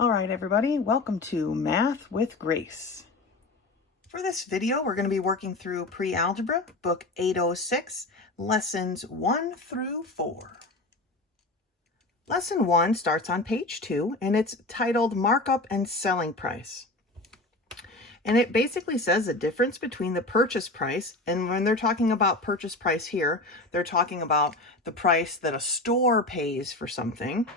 All right, everybody, welcome to Math with Grace. For this video, we're going to be working through Pre-Algebra, Book 806, Lessons 1 through 4. Lesson 1 starts on page 2, and it's titled Markup and Selling Price. And it basically says the difference between the purchase price, and when they're talking about purchase price here, they're talking about the price that a store pays for something.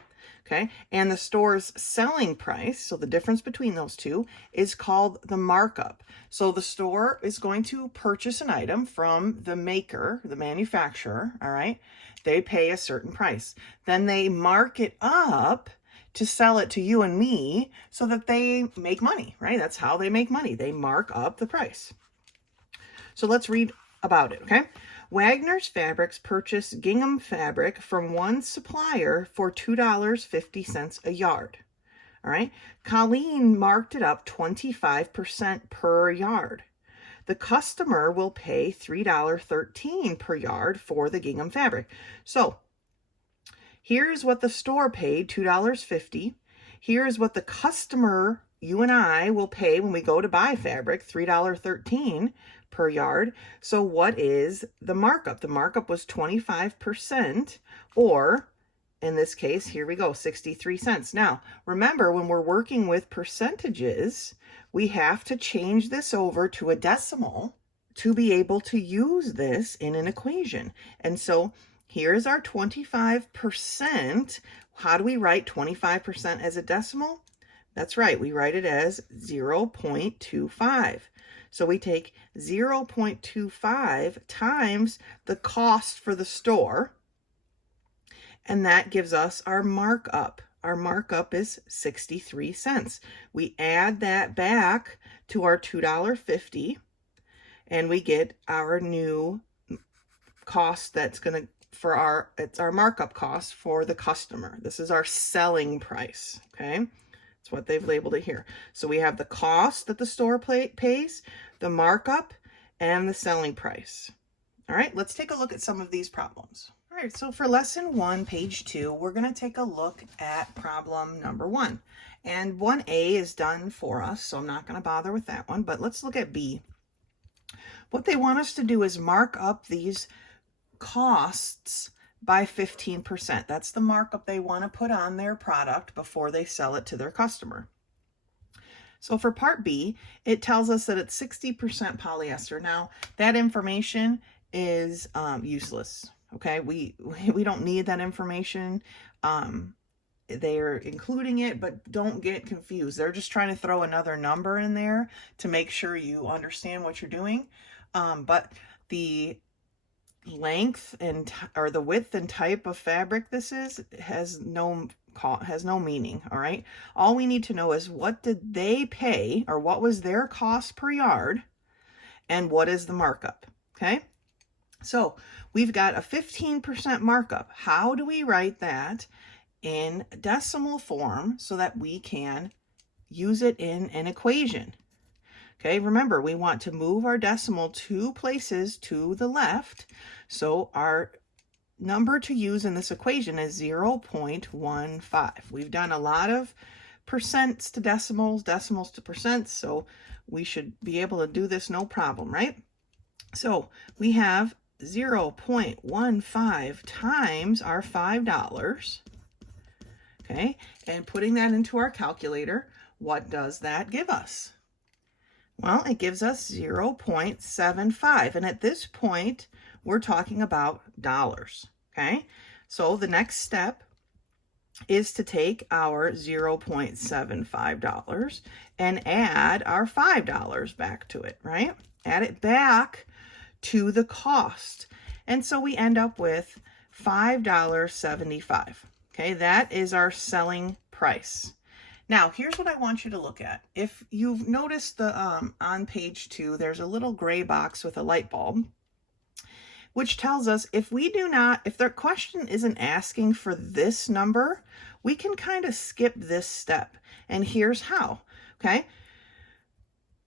Okay, and the store's selling price, so the difference between those two, is called the markup. So the store is going to purchase an item from the maker, the manufacturer, all right? They pay a certain price. Then they mark it up to sell it to you and me so that they make money, right? That's how they make money. They mark up the price. So let's read about it, okay? Wagner's Fabrics purchased gingham fabric from one supplier for $2.50 a yard. All right. Colleen marked it up 25% per yard. The customer will pay $3.13 per yard for the gingham fabric. So here's what the store paid, $2.50. Here's what the customer, you and I, will pay when we go to buy fabric, $3.13 per yard. So what is the markup? The markup was 25%, or in this case, here we go, 63 cents. Now, remember, when we're working with percentages, we have to change this over to a decimal to be able to use this in an equation. And so here's our 25%. How do we write 25% as a decimal? That's right, we write it as 0.25. So we take 0.25 times the cost for the store, and that gives us our markup. Our markup is 63 cents. We add that back to our $2.50, and we get our new cost that's going to, it's our markup cost for the customer. This is our selling price, okay? That's what they've labeled it here. So we have the cost that the store pays, the markup, and the selling price. All right, let's take a look at some of these problems. All right, so for lesson 1, page 2, we're going to take a look at problem number 1. And 1A is done for us, so I'm not going to bother with that one, but let's look at B. What they want us to do is mark up these costs by 15%. That's the markup they want to put on their product before they sell it to their customer. So for part B, it tells us that it's 60% polyester. Now, that information is useless, okay? We don't need that information. They're including it, but don't get confused. They're just trying to throw another number in there to make sure you understand what you're doing. But the length or the width and type of fabric this is has no meaning. All right, all we need to know is what did they pay, or what was their cost per yard, and what is the markup. Okay, so we've got a 15% markup. How do we write that in decimal form so that we can use it in an equation? Okay, remember, we want to move our decimal 2 places to the left. So our number to use in this equation is 0.15. We've done a lot of percents to decimals, decimals to percents, so we should be able to do this no problem, right? So we have 0.15 times our $5. Okay, and putting that into our calculator, what does that give us? Well, it gives us 0.75, and at this point, we're talking about dollars, okay? So the next step is to take our $0.75 and add our $5 back to it, right? Add it back to the cost, and so we end up with $5.75, okay? That is our selling price. Now, here's what I want you to look at. If you've noticed on page 2, there's a little gray box with a light bulb, which tells us if the question isn't asking for this number, we can kind of skip this step. And here's how, okay?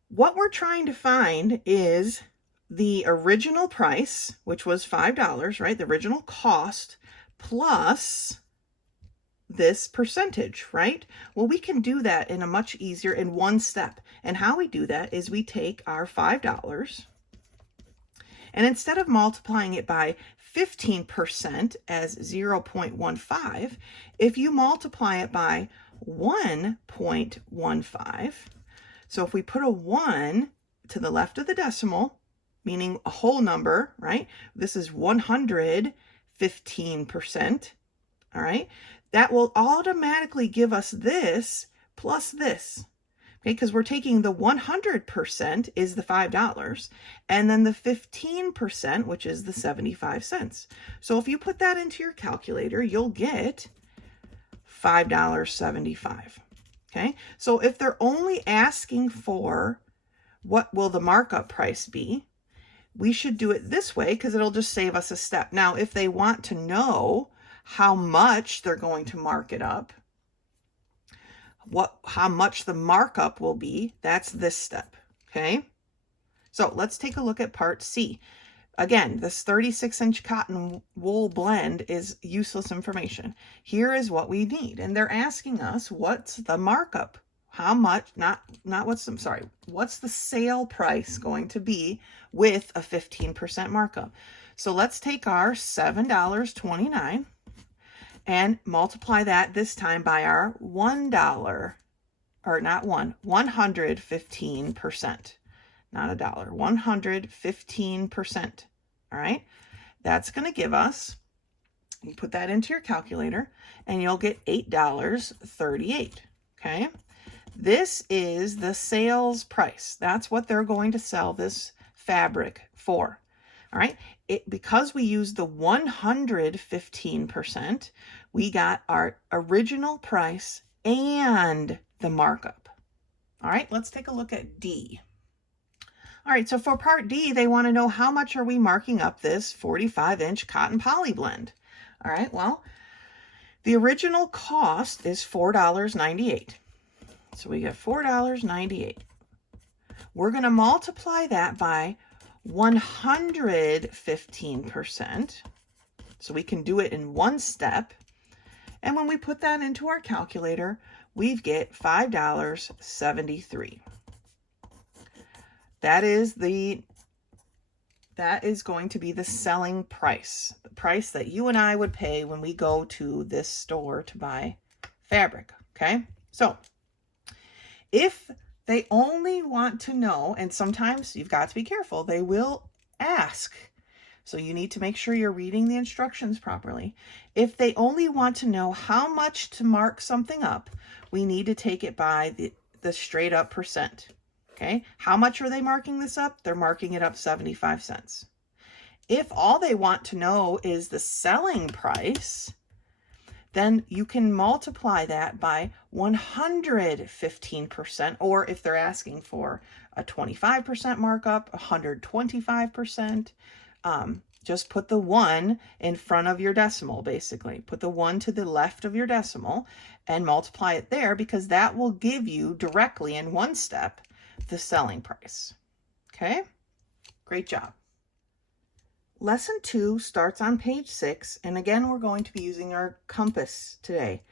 What we're trying to find is the original price, which was $5, right? The original cost, plus this percentage, right? Well, we can do that in a much easier, in one step. And how we do that is we take our $5, and instead of multiplying it by 15% as 0.15, if you multiply it by 1.15, so if we put a 1 to the left of the decimal, meaning a whole number, right? This is 115%, all right? That will automatically give us this plus this, okay? Because we're taking the 100% is the $5, and then the 15%, which is the 75 cents. So if you put that into your calculator, you'll get $5.75, okay? So if they're only asking for what will the markup price be, we should do it this way because it'll just save us a step. Now, if they want to know how much they're going to mark it up, how much the markup will be, that's this step, okay? So let's take a look at part C. Again, this 36-inch cotton wool blend is useless information. Here is what we need, and they're asking us what's the markup? How much, what's the sale price going to be with a 15% markup? So let's take our $7.29 and multiply that this time by our $1, or not 115%, not a dollar, 115%, all right? That's gonna give us, you put that into your calculator, and you'll get $8.38, okay? This is the sales price. That's what they're going to sell this fabric for. All right. Because we used the 115%, we got our original price and the markup. All right. Let's take a look at D. All right. So for part D, they want to know how much are we marking up this 45-inch cotton poly blend. All right. Well, the original cost is $4.98. So we get $4.98. We're going to multiply that by 115%. So we can do it in one step. And when we put that into our calculator, we get $5.73. That is going to be the selling price, the price that you and I would pay when we go to this store to buy fabric, okay? So if they only want to know, and sometimes you've got to be careful, they will ask. So you need to make sure you're reading the instructions properly. If they only want to know how much to mark something up, we need to take it by the straight up percent. Okay, how much are they marking this up? They're marking it up 75 cents. If all they want to know is the selling price, then you can multiply that by 115%, or if they're asking for a 25% markup, 125%, just put the 1 in front of your decimal, basically. Put the 1 to the left of your decimal and multiply it there, because that will give you directly in one step the selling price. Okay? Great job. Lesson 2 starts on page 6, and again, we're going to be using our compass today.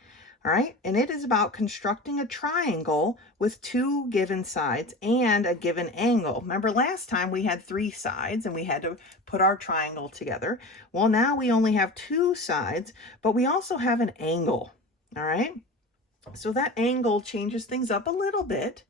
All right, and it is about constructing a triangle with 2 given sides and a given angle. Remember last time we had 3 sides and we had to put our triangle together. Well, now we only have 2 sides, but we also have an angle. All right, so that angle changes things up a little bit,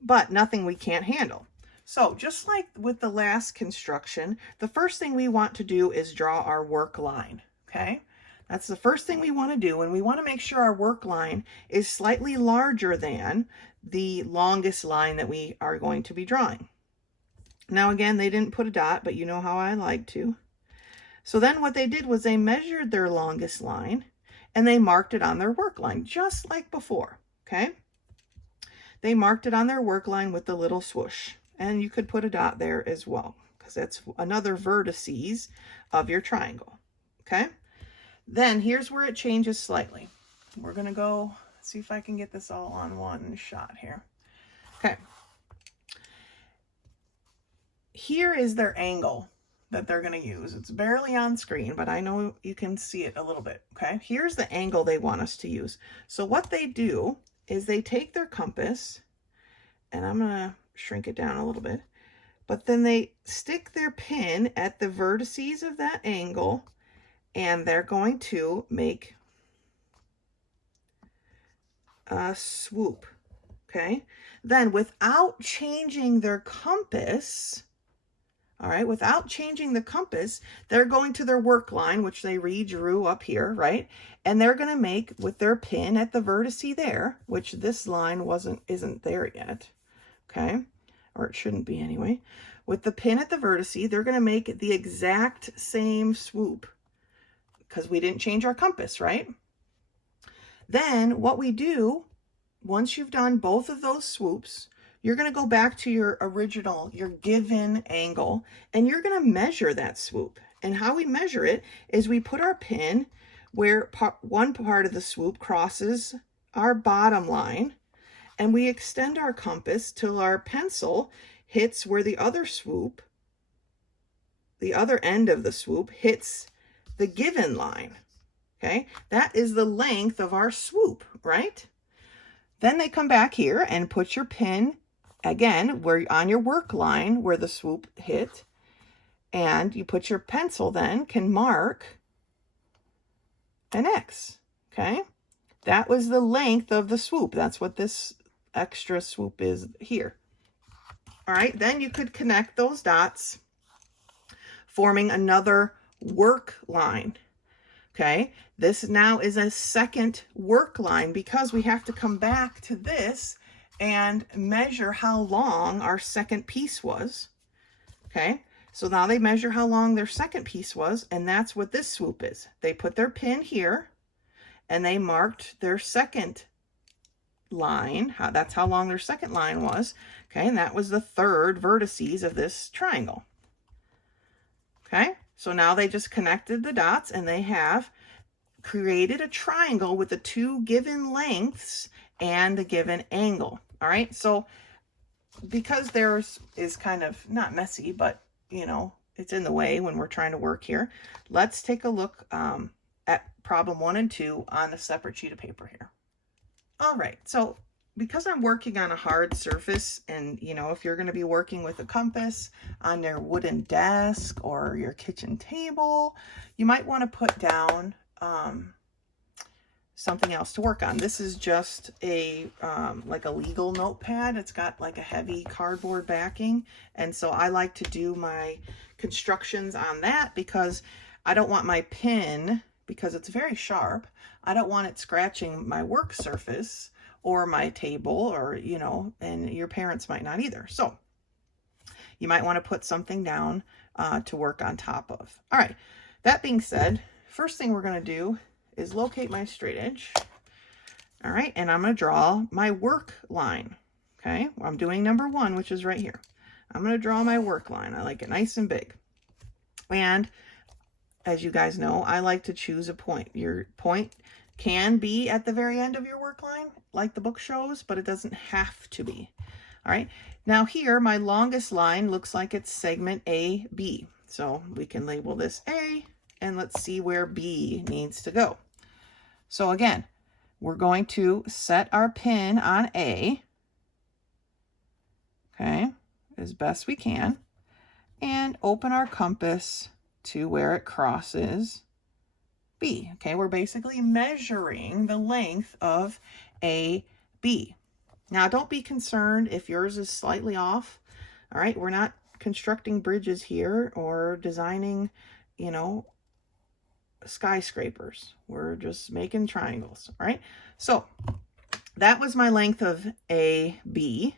but nothing we can't handle. So just like with the last construction, the first thing we want to do is draw our work line, okay? That's the first thing we want to do, and we want to make sure our work line is slightly larger than the longest line that we are going to be drawing. Now again, they didn't put a dot, but you know how I like to. So then what they did was they measured their longest line, and they marked it on their work line, just like before, okay? They marked it on their work line with the little swoosh. And you could put a dot there as well, because that's another vertices of your triangle, okay? Then here's where it changes slightly. We're going to go see if I can get this all on one shot here. Okay. Here is their angle. that they're going to use. It's barely on screen, but I know you can see it a little bit, okay? Here's the angle they want us to use. So what they do is they take their compass, and I'm going to shrink it down a little bit, but then they stick their pin at the vertices of that angle, and they're going to make a swoop, okay? Then without changing their compass, all right, without changing the compass, they're going to their work line, which they redrew up here, right? And they're going to make, with their pin at the vertice there, which this line isn't there yet, okay? Or it shouldn't be anyway. With the pin at the vertice, they're going to make the exact same swoop because we didn't change our compass, right? Then what we do, once you've done both of those swoops, you're going to go back to your original, your given angle, and you're going to measure that swoop. And how we measure it is we put our pin where one part of the swoop crosses our bottom line, and we extend our compass till our pencil hits where the other swoop, the other end of the swoop hits the given line. Okay, that is the length of our swoop, right? Then they come back here and put your pin again where on your work line where the swoop hit, and you put your pencil then can mark an X. Okay, that was the length of the swoop. That's what this extra swoop is here. All right, then you could connect those dots, forming another work line. Okay, this now is a second work line because we have to come back to this and measure how long our second piece was. Okay, so now they measure how long their second piece was, and that's what this swoop is. They put their pin here, and they marked their second line. That's how long their second line was. Okay, and that was the third vertices of this triangle. Okay, so now they just connected the dots, and they have created a triangle with the two given lengths and the given angle. All right, so because theirs is kind of not messy, but you know, it's in the way when we're trying to work here, let's take a look at problem 1 and 2 on a separate sheet of paper here. All right, so because I'm working on a hard surface, and you know, if you're going to be working with a compass on your wooden desk or your kitchen table, you might want to put down something else to work on. This is just a like a legal notepad. It's got like a heavy cardboard backing, and so I like to do my constructions on that because I don't want my pin, because it's very sharp, I don't want it scratching my work surface or my table, or you know, and your parents might not either. So you might want to put something down to work on top of. All right, that being said, first thing we're going to do is locate my straight edge. All right, and I'm going to draw my work line. Okay, I'm doing number 1, which is right here. I'm going to draw my work line. I like it nice and big. And as you guys know, I like to choose a point. Your point can be at the very end of your work line, like the book shows, but it doesn't have to be. All right, now here, my longest line looks like it's segment AB. So we can label this A, and let's see where B needs to go. So again, we're going to set our pin on A, okay, as best we can, and open our compass to where it crosses B. Okay, we're basically measuring the length of AB. Now, don't be concerned if yours is slightly off. All right, we're not constructing bridges here or designing, you know, skyscrapers. We're just making triangles. All right, so that was my length of AB.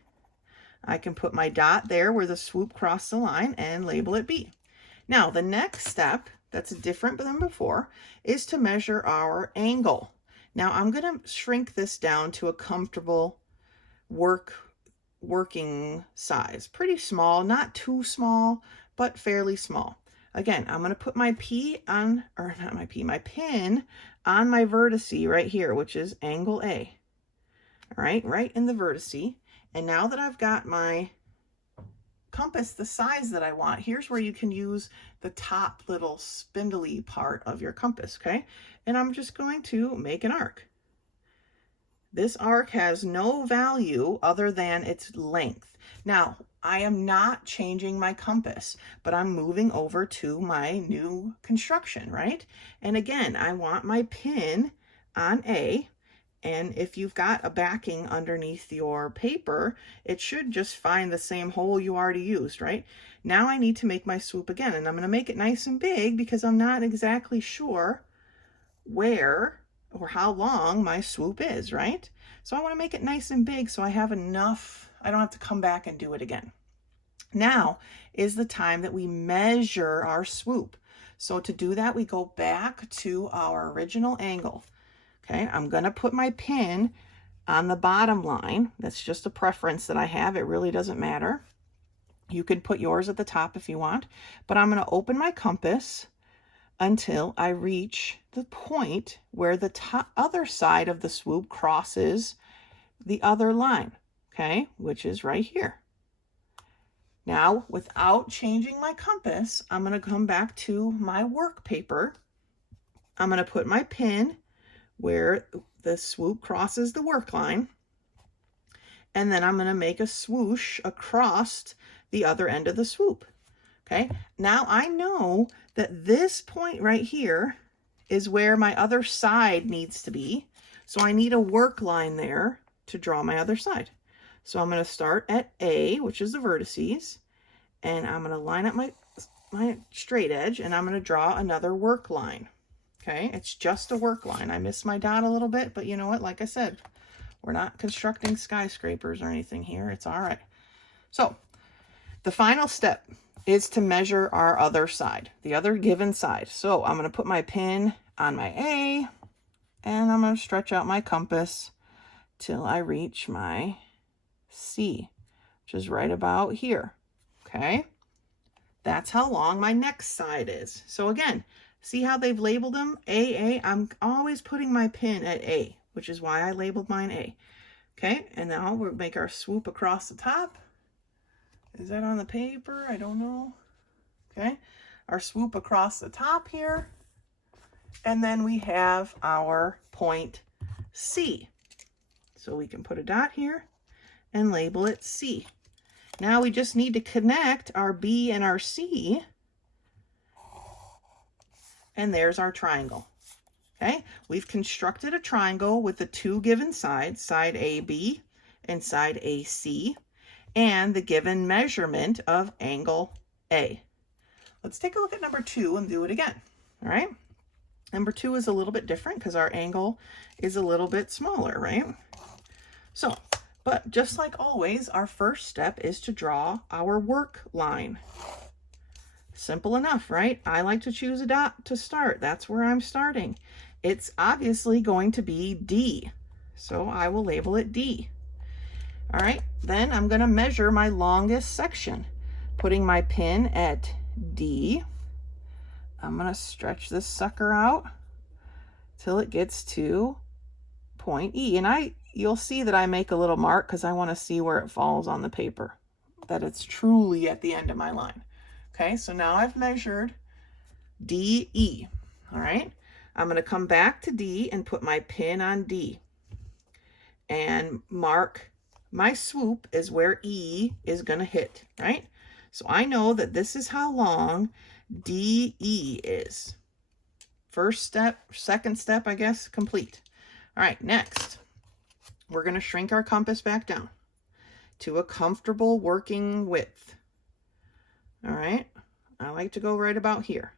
I can put my dot there where the swoop crossed the line and label it B. Now, the next step that's different than before is to measure our angle. Now, I'm going to shrink this down to a comfortable working size. Pretty small, not too small, but fairly small. Again, I'm going to put my P on, or not my P, my pin on my vertice right here, which is angle A. All right, right in the vertice. And now that I've got my compass the size that I want, here's where you can use the top little spindly part of your compass, okay? And I'm just going to make an arc. This arc has no value other than its length. Now, I am not changing my compass, but I'm moving over to my new construction, right? And again, I want my pin on A, and if you've got a backing underneath your paper, it should just find the same hole you already used, right? Now I need to make my swoop again, and I'm gonna make it nice and big because I'm not exactly sure where or how long my swoop is, right? So I want to make it nice and big so I have enough, I don't have to come back and do it again. Now is the time that we measure our swoop. So to do that, we go back to our original angle. Okay, I'm going to put my pin on the bottom line. That's just a preference that I have. It really doesn't matter. You can put yours at the top if you want, but I'm going to open my compass until I reach the point where the other side of the swoop crosses the other line, okay, which is right here. Now, without changing my compass, I'm going to come back to my work paper. I'm going to put my pin where the swoop crosses the work line, and then I'm going to make a swoosh across the other end of the swoop. Okay, now I know that this point right here is where my other side needs to be. So I need a work line there to draw my other side. So I'm going to start at A, which is the vertices, and I'm going to line up my straight edge, and I'm going to draw another work line. Okay, it's just a work line. I missed my dot a little bit, but you know what? Like I said, we're not constructing skyscrapers or anything here. It's all right. So the final step is to measure our other side, the other given side. So I'm going to put my pin on my A, and I'm going to stretch out my compass till I reach my C, which is right about here. Okay, that's how long my next side is. So again, see how they've labeled them? A. I'm always putting my pin at A, which is why I labeled mine A. Okay, and now we'll make our swoop across the top. Is that on the paper? I don't know. Okay, our swoop across the top here. And then we have our point C. So we can put a dot here and label it C. Now we just need to connect our B and our C. And there's our triangle. Okay, we've constructed a triangle with the two given sides, side AB and side AC, and the given measurement of angle A. Let's take a look at number 2 and do it again. All right. Number 2 is a little bit different because our angle is a little bit smaller, right? So, but just like always, our first step is to draw our work line. Simple enough, right? I like to choose a dot to start. That's where I'm starting. It's obviously going to be D. So I will label it D. All right, then I'm going to measure my longest section. Putting my pin at D, I'm going to stretch this sucker out till it gets to point E. And you'll see that I make a little mark because I want to see where it falls on the paper, that it's truly at the end of my line. Okay, so now I've measured DE. All right, I'm going to come back to D and put my pin on D and mark my swoop is where E is going to hit, right? So I know that this is how long DE is. First step, second step, I guess, complete. All right, next, we're going to shrink our compass back down to a comfortable working width. All right, I like to go right about here.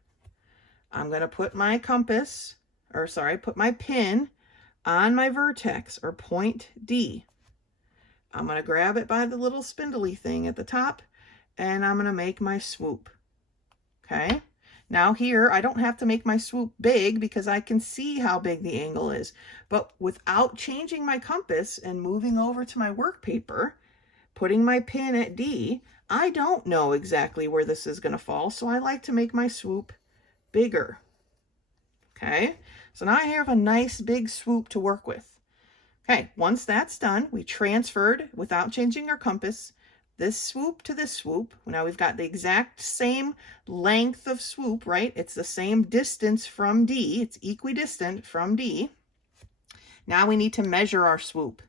I'm going to put my compass, or sorry, put my pin on my vertex or point D. I'm going to grab it by the little spindly thing at the top, and I'm going to make my swoop. Okay, now here I don't have to make my swoop big because I can see how big the angle is, but without changing my compass and moving over to my work paper, putting my pin at D, I don't know exactly where this is going to fall, so I like to make my swoop bigger. Okay, so now I have a nice big swoop to work with. Okay, once that's done, we transferred, without changing our compass, this swoop to this swoop. Now we've got the exact same length of swoop, right? It's the same distance from D. It's equidistant from D. Now we need to measure our swoop.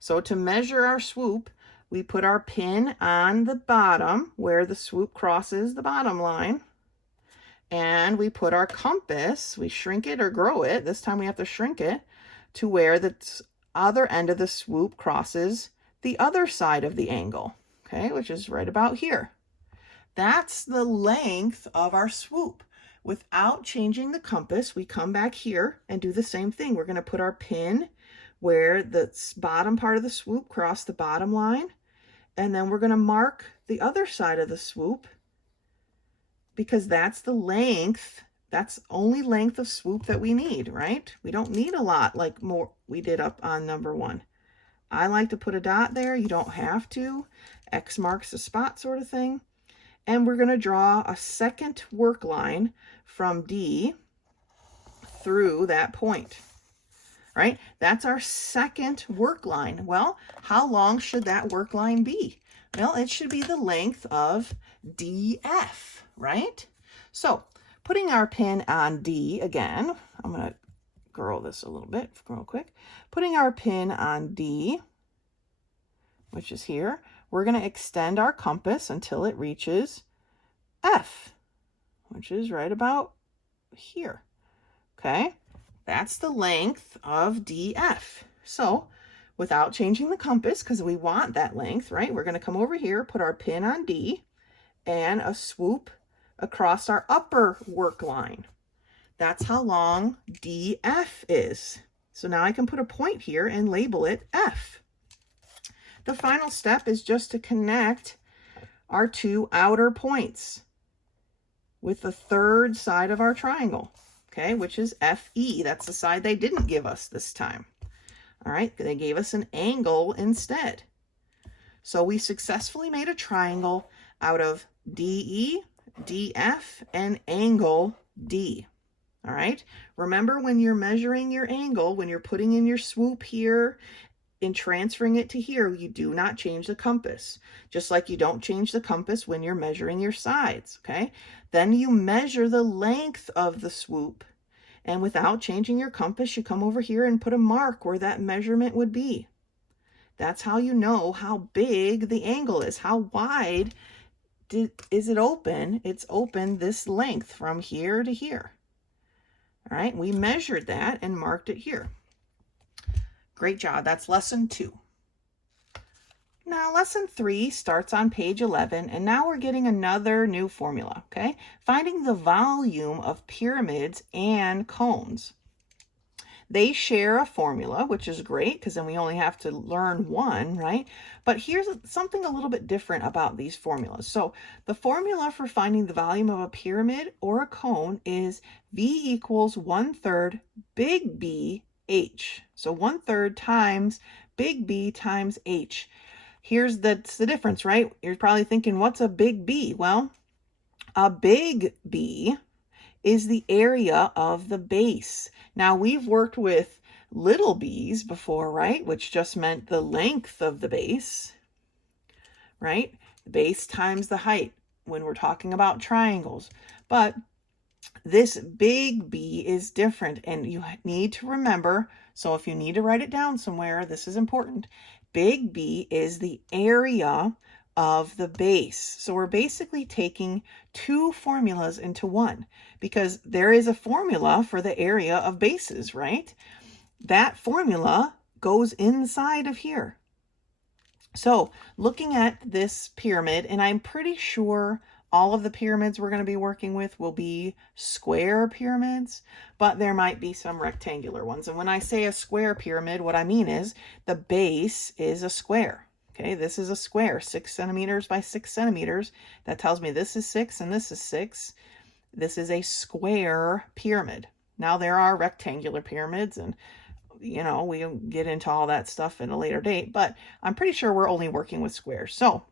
So to measure our swoop, we put our pin on the bottom where the swoop crosses the bottom line. And we put our compass, we shrink it or grow it. This time we have to shrink it to where the other end of the swoop crosses the other side of the angle, okay, which is right about here. That's the length of our swoop. Without changing the compass, we come back here and do the same thing. We're going to put our pin where the bottom part of the swoop crossed the bottom line, and then we're going to mark the other side of the swoop because that's the length, that's only length of swoop that we need, right? We don't need a lot like more we did up on number 1. I like to put a dot there. You don't have to. X marks the spot sort of thing. And we're going to draw a second work line from D through that point, right? That's our second work line. Well, how long should that work line be? Well, it should be the length of DF, right? So putting our pin on D again, I'm going to grow this a little bit real quick. Putting our pin on D, which is here, we're going to extend our compass until it reaches F, which is right about here. Okay, that's the length of DF. So without changing the compass, because we want that length, right, we're going to come over here, put our pin on D, and a swoop across our upper work line. That's how long DF is. So now I can put a point here and label it F. The final step is just to connect our 2 outer points with the third side of our triangle, okay, which is FE. That's the side they didn't give us this time. All right, they gave us an angle instead. So we successfully made a triangle out of DE, DF, and angle D. All right, remember when you're measuring your angle, when you're putting in your swoop here and transferring it to here, you do not change the compass, just like you don't change the compass when you're measuring your sides, okay? Then you measure the length of the swoop, and without changing your compass, you come over here and put a mark where that measurement would be. That's how you know how big the angle is. How wide is it open? It's open this length from here to here. All right, we measured that and marked it here. Great job. That's lesson 2. Now, lesson 3 starts on page 11, and now we're getting another new formula, okay? Finding the volume of pyramids and cones. They share a formula, which is great because then we only have to learn one, right? But here's something a little bit different about these formulas. So the formula for finding the volume of a pyramid or a cone is V equals 1/3 big B H. So 1/3 times big B times H. Here's the difference, right? You're probably thinking, what's a big B? Well, a big B is the area of the base. Now, we've worked with little b's before, right? Which just meant the length of the base, right? The base times the height when we're talking about triangles. But this big B is different, and you need to remember, so if you need to write it down somewhere, this is important. Big B is the area of the base. So we're basically taking 2 formulas into one, because there is a formula for the area of bases, right? That formula goes inside of here. So looking at this pyramid, and I'm pretty sure all of the pyramids we're going to be working with will be square pyramids, but there might be some rectangular ones. And when I say a square pyramid, what I mean is the base is a square. Okay, this is a square, 6 centimeters by 6 centimeters. That tells me this is 6 and this is 6. This is a square pyramid. Now there are rectangular pyramids, and you know, we'll get into all that stuff in a later date, but I'm pretty sure we're only working with squares. So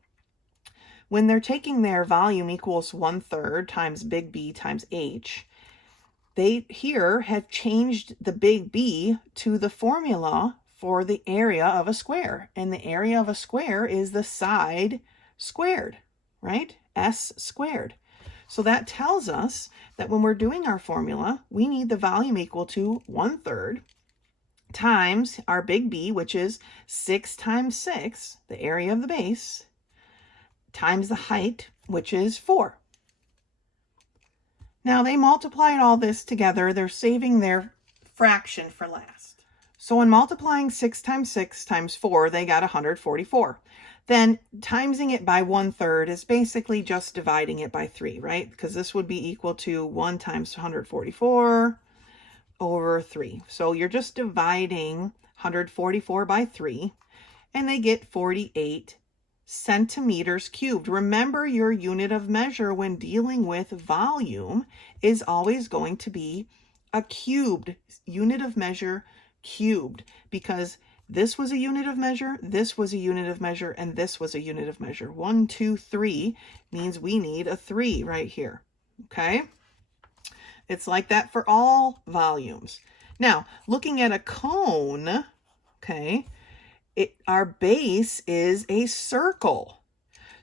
when they're taking their volume equals 1/3 times big B times H, they here have changed the big B to the formula for the area of a square. And the area of a square is the side squared, right? S squared. So that tells us that when we're doing our formula, we need the volume equal to 1/3 times our big B, which is 6 times 6, the area of the base, times the height, which is 4. Now they multiplied all this together. They're saving their fraction for last. So in multiplying 6 times 6 times 4, they got 144. Then timesing it by 1/3 is basically just dividing it by 3, right? Because this would be equal to 1 times 144 over 3. So you're just dividing 144 by 3, and they get 48 centimeters cubed. Remember, your unit of measure when dealing with volume is always going to be a cubed unit of measure, cubed, because this was a unit of measure, this was a unit of measure, and this was a unit of measure. 1, 2, 3 means we need a 3 right here, okay? It's like that for all volumes. Now, looking at a cone, okay, our base is a circle.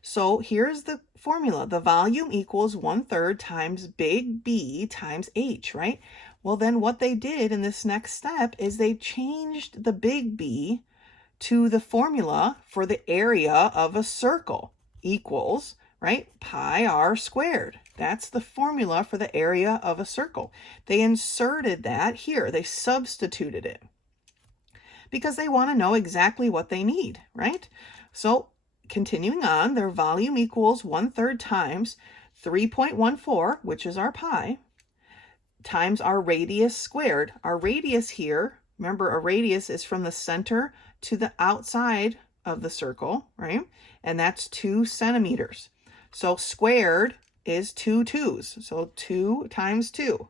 So here's the formula. The volume equals 1/3 times big B times H, right? Well, then what they did in this next step is they changed the big B to the formula for the area of a circle equals, right, pi r squared. That's the formula for the area of a circle. They inserted that here. They substituted it because they want to know exactly what they need, right? So continuing on, their volume equals 1/3 times 3.14, which is our pi, times our radius squared. Our radius here, remember, a radius is from the center to the outside of the circle, right? And that's 2 centimeters. So squared is 2 2's. So 2 times 2.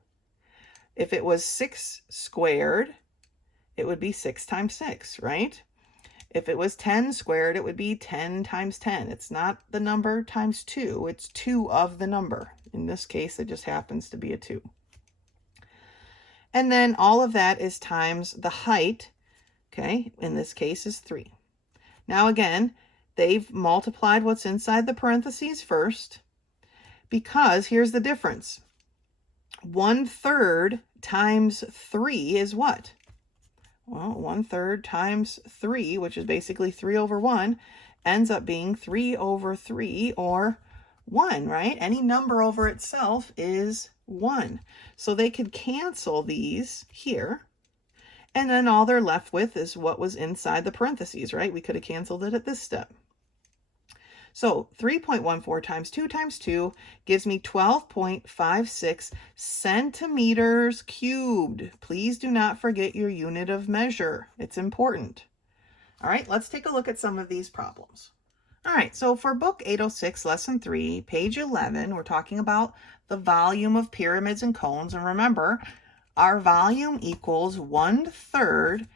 If it was 6 squared, it would be 6 times 6, right? If it was 10 squared, it would be 10 times 10. It's not the number times 2. It's 2 of the number. In this case, it just happens to be a 2. And then all of that is times the height, okay, in this case is 3. Now again, they've multiplied what's inside the parentheses first, because here's the difference. 1/3 times 3 is what? Well, 1/3 times 3, which is basically 3 over 1, ends up being 3 over 3, or 1, right? Any number over itself is 1. So they could cancel these here, and then all they're left with is what was inside the parentheses, right? We could have canceled it at this step. So 3.14 times 2 gives me 12.56 centimeters cubed. Please do not forget your unit of measure. It's important. All right, let's take a look at some of these problems. All right, so for book 806, lesson 3, page 11, we're talking about the volume of pyramids and cones. And remember, our volume equals 1/3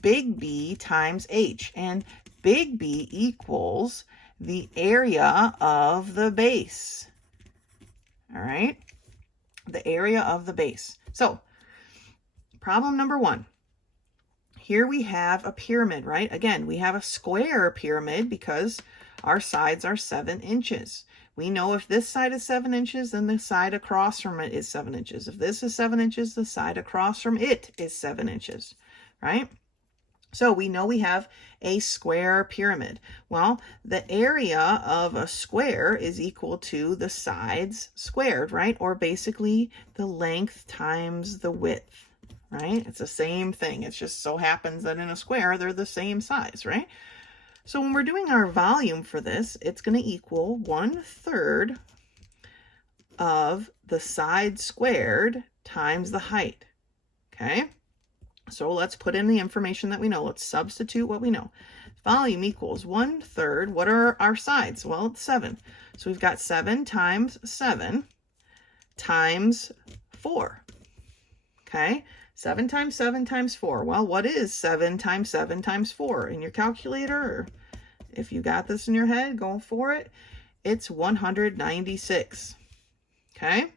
big B times H. And big B equals the area of the base. All right, the area of the base. So problem number 1. Here we have a pyramid, right? Again, we have a square pyramid because our sides are 7 inches. We know if this side is 7 inches, then the side across from it is 7 inches. If this is 7 inches, the side across from it is 7 inches, right? So we know we have a square pyramid. Well, the area of a square is equal to the sides squared, right? Or basically the length times the width, right? It's the same thing. It just so happens that in a square, they're the same size, right? So when we're doing our volume for this, it's going to equal 1/3 of the side squared times the height, okay? So let's put in the information that we know. Let's substitute what we know. Volume equals 1/3. What are our sides? Well, it's 7. So we've got 7 times 7 times 4. Okay, 7 times 7 times 4. Well, what is 7 times 7 times 4? In your calculator, or if you got this in your head, go for it. It's 196. Okay.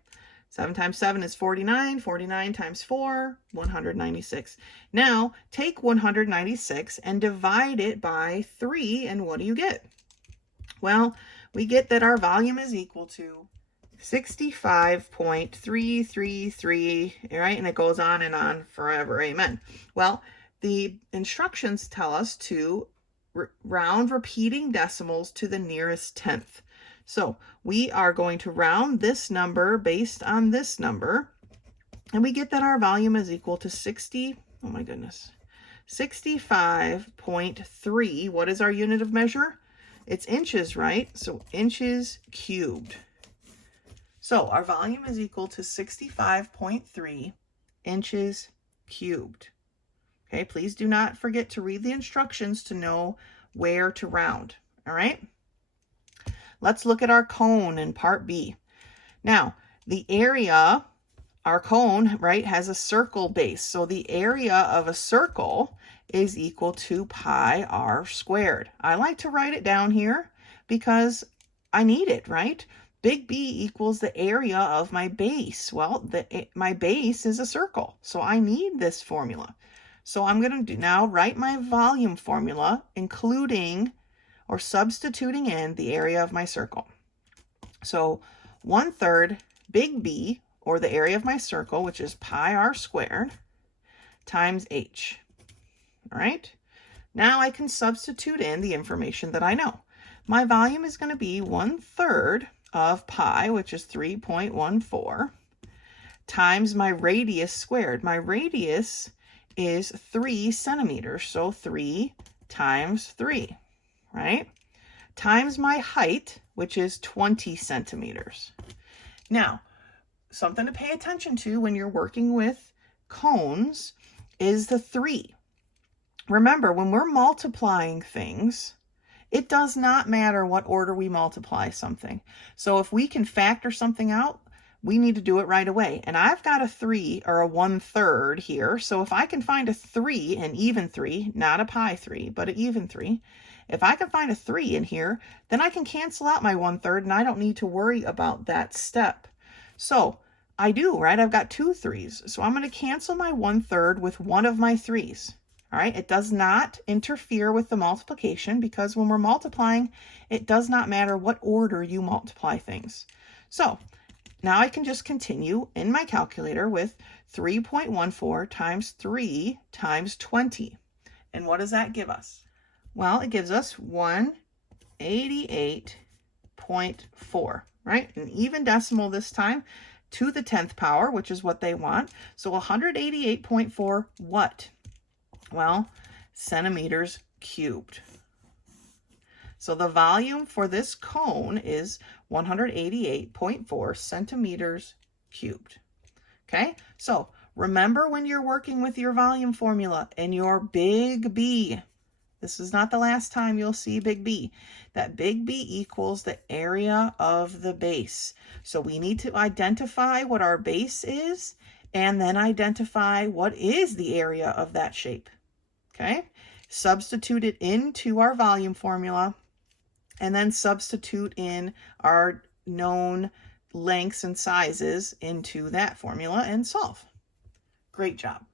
7 times 7 is 49. 49 times 4, 196. Now, take 196 and divide it by 3, and what do you get? Well, we get that our volume is equal to 65.333, right? And it goes on forever, amen. Well, the instructions tell us to round repeating decimals to the nearest tenth. So we are going to round this number based on this number, and we get that our volume is equal to 65.3. What is our unit of measure? It's inches, right? So inches cubed. So our volume is equal to 65.3 inches cubed. Okay, please do not forget to read the instructions to know where to round. All right, let's look at our cone in part B. Now, the area, our cone, right, has a circle base. So the area of a circle is equal to pi r squared. I like to write it down here because I need it, right? Big B equals the area of my base. Well, my base is a circle, so I need this formula. So I'm going to now write my volume formula, including or substituting in the area of my circle. So 1/3 big B, or the area of my circle, which is pi r squared, times h. All right. Now I can substitute in the information that I know. My volume is going to be 1/3 of pi, which is 3.14, times my radius squared. My radius is 3 centimeters, so 3 times 3, right? Times my height, which is 20 centimeters. Now, something to pay attention to when you're working with cones is the 3. Remember, when we're multiplying things, it does not matter what order we multiply something. So if we can factor something out, we need to do it right away. And I've got a 3 or a 1/3 here. So if I can find a 3, an even 3, not a pi 3, but an even 3, if I can find a 3 in here, then I can cancel out my 1/3 and I don't need to worry about that step. So I do, right? I've got 2 3s. So I'm going to cancel my 1/3 with one of my 3s. All right, it does not interfere with the multiplication because when we're multiplying, it does not matter what order you multiply things. So now I can just continue in my calculator with 3.14 times 3 times 20. And what does that give us? Well, it gives us 188.4, right? An even decimal this time to the 10th power, which is what they want. So 188.4 what? Well, centimeters cubed. So the volume for this cone is 188.4 centimeters cubed. Okay, so remember when you're working with your volume formula and your big B, this is not the last time you'll see big B, that big B equals the area of the base. So we need to identify what our base is and then identify what is the area of that shape. Okay, substitute it into our volume formula and then substitute in our known lengths and sizes into that formula and solve. Great job.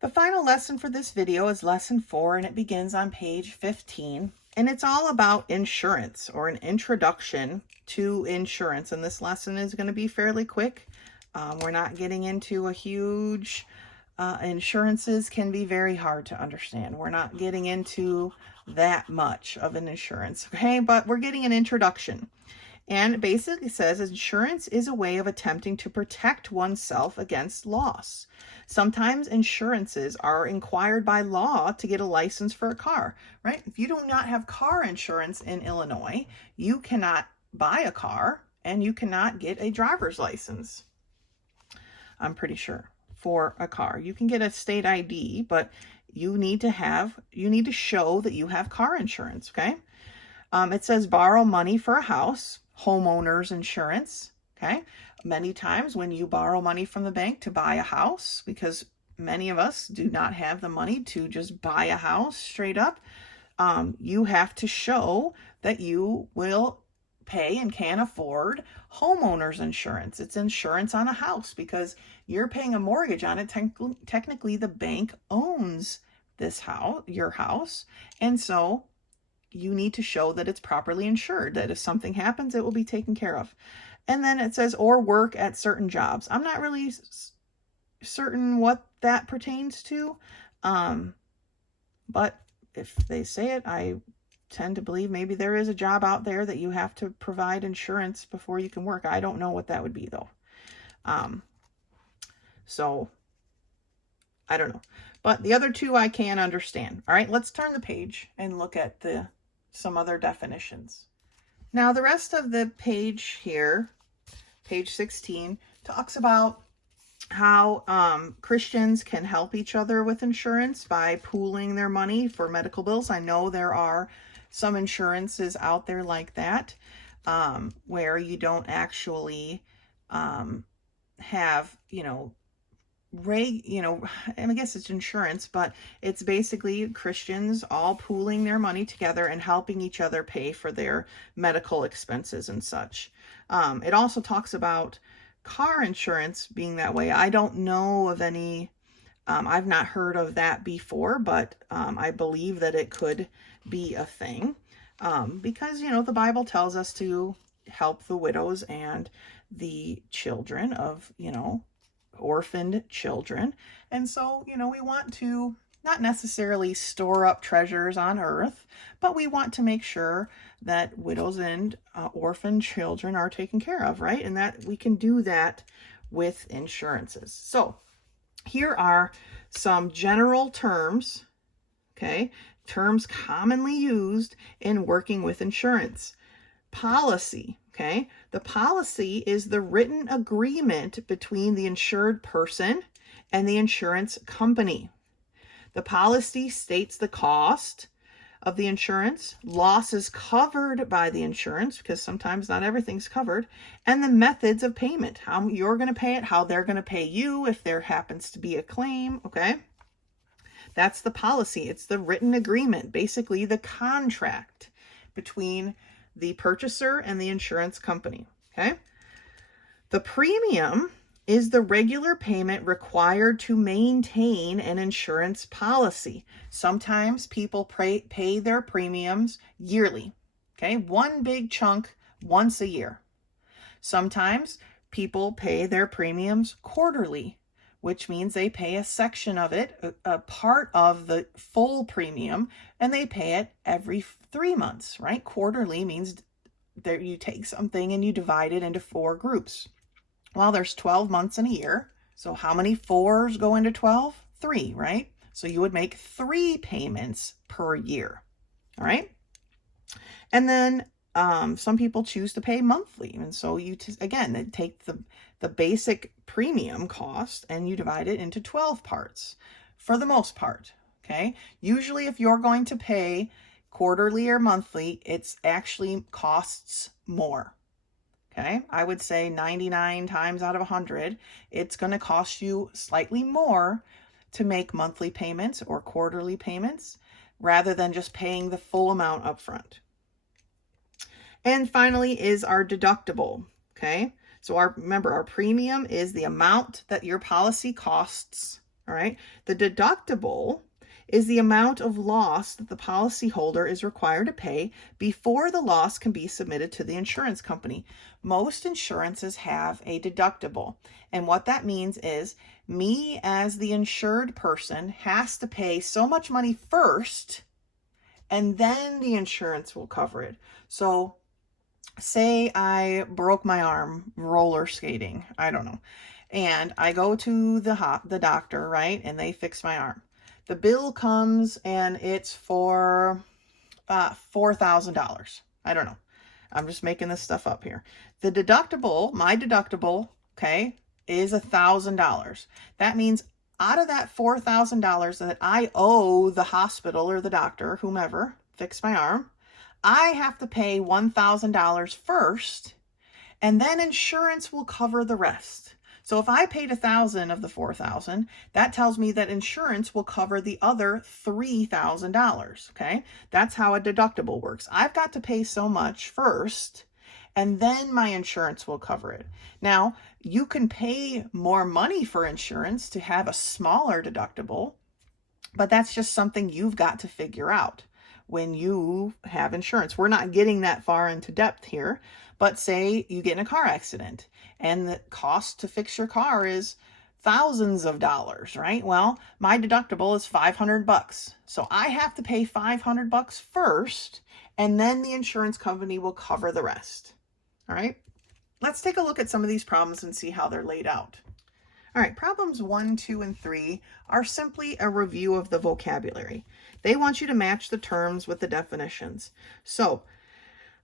The final lesson for this video is lesson 4, and it begins on page 15. And it's all about insurance, or an introduction to insurance. And this lesson is going to be fairly quick. We're not getting into a huge insurances can be very hard to understand. We're not getting into that much of an insurance, okay? But we're getting an introduction. And it basically says insurance is a way of attempting to protect oneself against loss. Sometimes insurances are required by law to get a license for a car, right? If you do not have car insurance in Illinois, you cannot buy a car and you cannot get a driver's license. I'm pretty sure. For a car. You can get a state ID, but you need to show that you have car insurance, okay? It says borrow money for a house, homeowner's insurance, okay? Many times when you borrow money from the bank to buy a house, because many of us do not have the money to just buy a house straight up, you have to show that you will pay and can afford homeowner's insurance. It's insurance on a house because you're paying a mortgage on it. Technically, the bank owns this house, your house, and so you need to show that it's properly insured, that if something happens, it will be taken care of. And then it says, or work at certain jobs. I'm not really certain what that pertains to, but if they say it, I tend to believe maybe there is a job out there that you have to provide insurance before you can work. I don't know what that would be, though. So I don't know. But the other two I can understand. All right, let's turn the page and look at some other definitions. Now, the rest of the page here, page 16, talks about how Christians can help each other with insurance by pooling their money for medical bills. I know there are some insurances out there like that, where you don't actually have, and I guess it's insurance, but it's basically Christians all pooling their money together and helping each other pay for their medical expenses and such. It also talks about car insurance being that way. I don't know of any, I've not heard of that before, but I believe that it could be a thing, because, the Bible tells us to help the widows and the children of, orphaned children. And so, we want to not necessarily store up treasures on earth, but we want to make sure that widows and orphaned children are taken care of, right? And that we can do that with insurances. So here are some general terms, okay? Terms commonly used in working with insurance. Policy, okay? The policy is the written agreement between the insured person and the insurance company. The policy states the cost of the insurance, losses covered by the insurance, because sometimes not everything's covered, and the methods of payment, how you're going to pay it, how they're going to pay you if there happens to be a claim, okay? That's the policy. It's the written agreement, basically the contract between the purchaser and the insurance company, okay? The premium is the regular payment required to maintain an insurance policy. Sometimes people pay their premiums yearly, okay? One big chunk once a year. Sometimes people pay their premiums quarterly, which means they pay a section of it, a part of the full premium, and they pay it every 3 months, right? Quarterly means that you take something and you divide it into 4 groups. Well, there's 12 months in a year. So how many 4s go into 12? 3, right? So you would make 3 payments per year. All right. And then some people choose to pay monthly. And so you, again, they take the basic premium cost and you divide it into 12 parts for the most part. Okay. Usually if you're going to pay quarterly or monthly, it's actually costs more. Okay, I would say 99 times out of 100, it's going to cost you slightly more to make monthly payments or quarterly payments rather than just paying the full amount up front. And finally is our deductible. Okay, so remember, our premium is the amount that your policy costs. All right, the deductible is the amount of loss that the policyholder is required to pay before the loss can be submitted to the insurance company. Most insurances have a deductible. And what that means is me as the insured person has to pay so much money first, and then the insurance will cover it. So say I broke my arm roller skating, I don't know, and I go to the doctor, right? And they fix my arm. The bill comes and it's for $4,000. I don't know. I'm just making this stuff up here. The deductible, my deductible, okay, is $1,000. That means out of that $4,000 that I owe the hospital or the doctor, whomever fixed my arm, I have to pay $1,000 first, and then insurance will cover the rest. So if I paid $1,000 of the $4,000, that tells me that insurance will cover the other $3,000, okay? That's how a deductible works. I've got to pay so much first, and then my insurance will cover it. Now, you can pay more money for insurance to have a smaller deductible, but that's just something you've got to figure out. when you have insurance. We're not getting that far into depth here, but say you get in a car accident and the cost to fix your car is thousands of dollars, right? Well, my deductible is $500. So I have to pay $500 first, and then the insurance company will cover the rest. All right. Let's take a look at some of these problems and see how they're laid out. All right, problems 1, 2, and 3 are simply a review of the vocabulary. They want you to match the terms with the definitions. So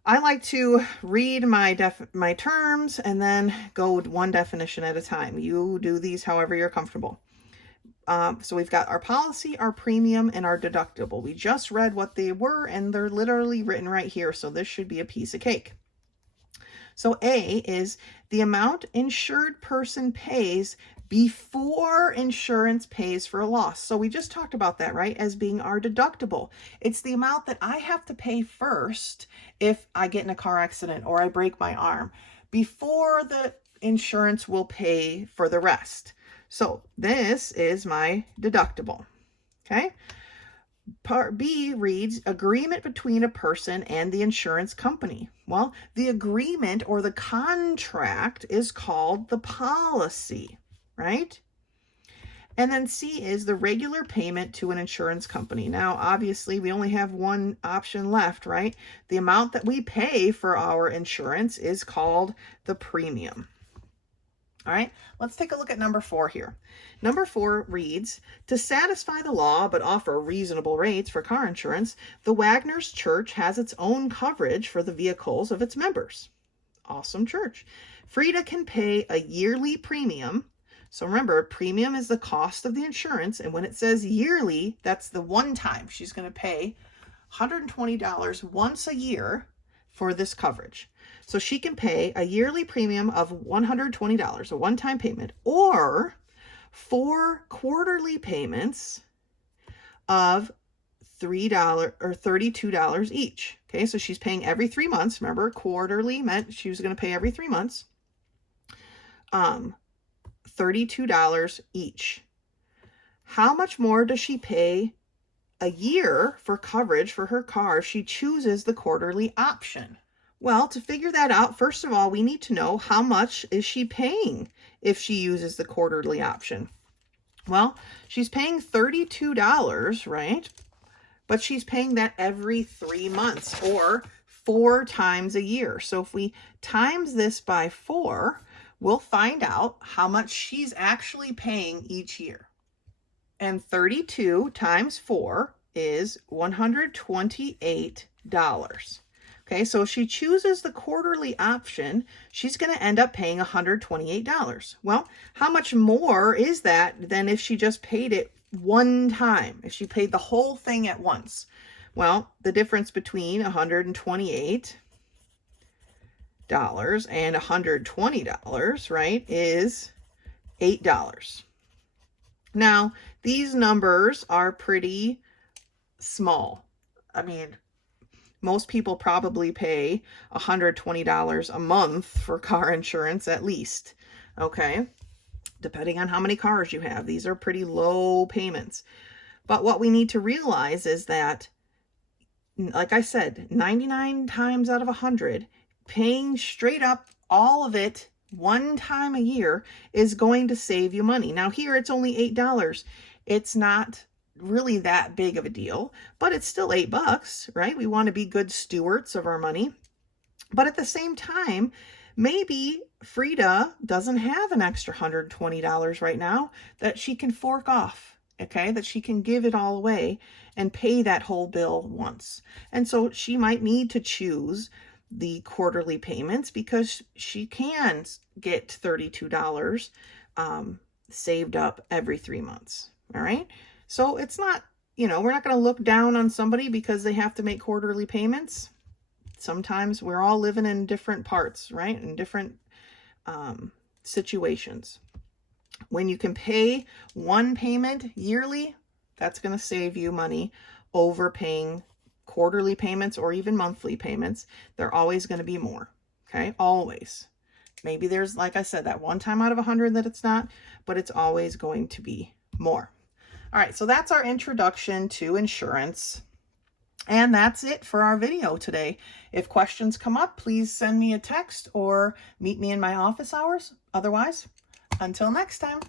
I like to read my terms and then go one definition at a time. You do these however you're comfortable. So we've got our policy, our premium, and our deductible. We just read what they were, and they're literally written right here. So this should be a piece of cake. So A is the amount insured person pays before insurance pays for a loss. So we just talked about that, right, as being our deductible. It's the amount that I have to pay first if I get in a car accident or I break my arm, before the insurance will pay for the rest. So this is my deductible, okay? Part B reads, agreement between a person and the insurance company. Well, the agreement or the contract is called the policy, right? And then C is the regular payment to an insurance company. Now, obviously, we only have one option left, right? The amount that we pay for our insurance is called the premium. All right, let's take a look at number 4 here. Number 4 reads, to satisfy the law but offer reasonable rates for car insurance, the Wagner's Church has its own coverage for the vehicles of its members. Awesome church. Frida can pay a yearly premium. So remember, premium is the cost of the insurance, and when it says yearly, that's the one time. She's going to pay $120 once a year for this coverage. So she can pay a yearly premium of $120, a one-time payment, or 4 quarterly payments of $3 or $32 each. Okay, so she's paying every 3 months. Remember, quarterly meant she was going to pay every 3 months. $32 each. How much more does she pay a year for coverage for her car if she chooses the quarterly option? Well, to figure that out, first of all, we need to know how much is she paying if she uses the quarterly option. Well, she's paying $32, right? But she's paying that every 3 months or 4 times a year. So if we times this by 4, we'll find out how much she's actually paying each year. And 32 times 4 is $128. Okay, so if she chooses the quarterly option, she's going to end up paying $128. Well, how much more is that than if she just paid it one time, if she paid the whole thing at once? Well, the difference between $128 and $120, right, is $8. Now, these numbers are pretty small. I mean, most people probably pay $120 a month for car insurance at least, okay? Depending on how many cars you have. These are pretty low payments. But what we need to realize is that, like I said, 99 times out of 100, paying straight up all of it one time a year is going to save you money. Now here it's only $8. It's not really that big of a deal, but it's still $8, right? We want to be good stewards of our money. But at the same time, maybe Frida doesn't have an extra $120 right now that she can fork off, okay? That she can give it all away and pay that whole bill once. And so she might need to choose the quarterly payments because she can get $32 saved up every 3 months, all right? So it's not, we're not going to look down on somebody because they have to make quarterly payments. Sometimes we're all living in different parts, right? In different situations. When you can pay one payment yearly, that's going to save you money over paying quarterly payments or even monthly payments. They're always going to be more, okay? Always. Maybe there's, like I said, that one time out of 100 that it's not, but it's always going to be more. All right, so that's our introduction to insurance. And that's it for our video today. If questions come up, please send me a text or meet me in my office hours. Otherwise, until next time.